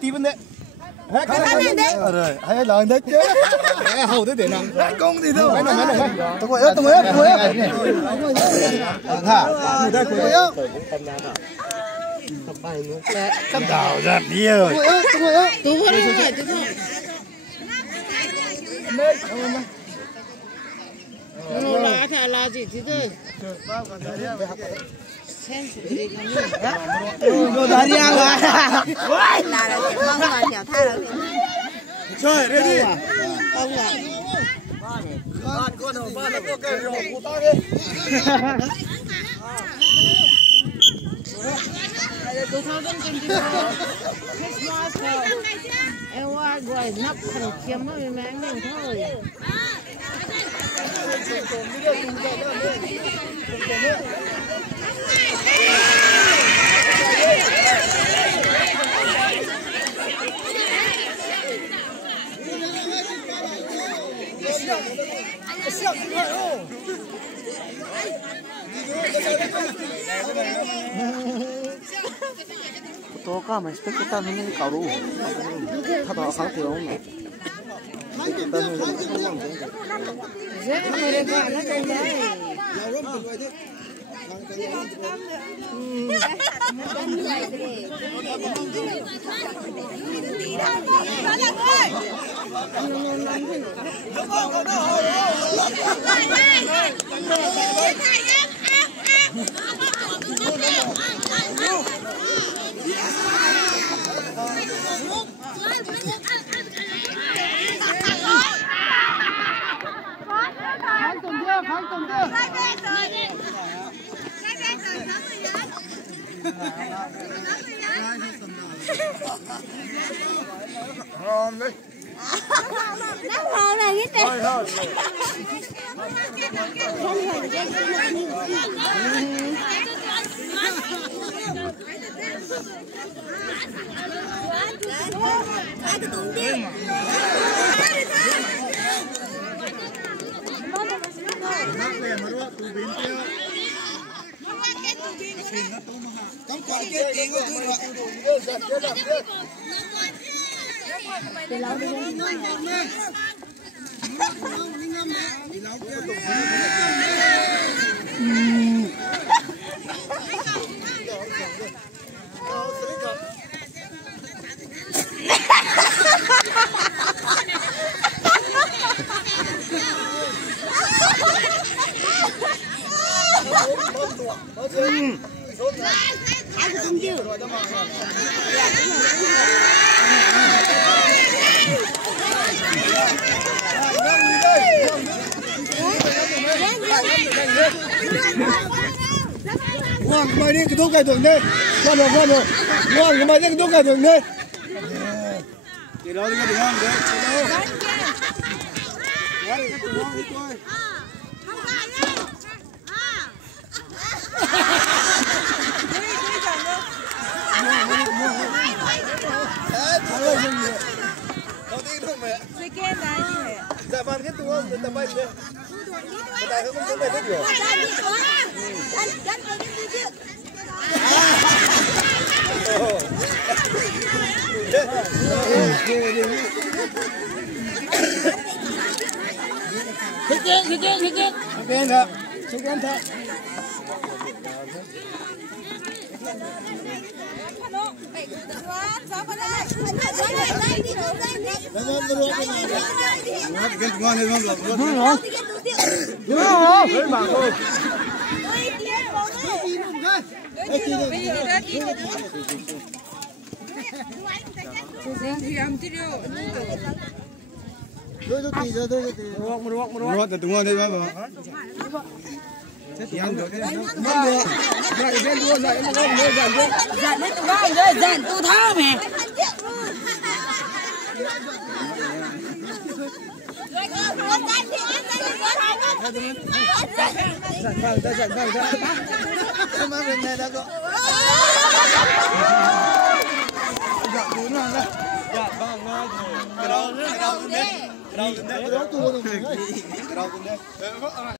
tí vấn đề. Rồi, hay là đấy chứ. Hầu thế để nào? Công gì đâu. Mấy này. Tụi ơi. Thả. Đây tụi ơi. Cắm đào ra đi rồi. Tụi ơi. Nó là gì thế thôi. Nó đã đi ăn rồi. Là mong là nhỏ tha là Trời đây đi. Ông là Con đâu, ba nó có cái rổ của ta đi. tôi thao dân kinh tế Christmas em qua gọi nắp thằng kiếm mới mang mình thôi. tôi có mà cái tao nó cầu đủ thật là khó hiểu mà Dễ người ta nó trong đấy. Ngon đấy. nó hồn là cái Ngoan, mày đi cái thuốc cải thưởng đi. Ngoan rồi. Ngoan, mày đi cái thuốc cải thưởng đi. Thì đó thì cái thưởng ngon đấy. Đấy, cái thưởng ngon đi coi. Dạ vâng, cái tuồng người ta bay đi. Người ta không có bay hết rồi. Thích chứ. Bên ạ. Chúng em thôi. Ngon hơn ngon lắm. Dàn tu thao mẹ. Cái đó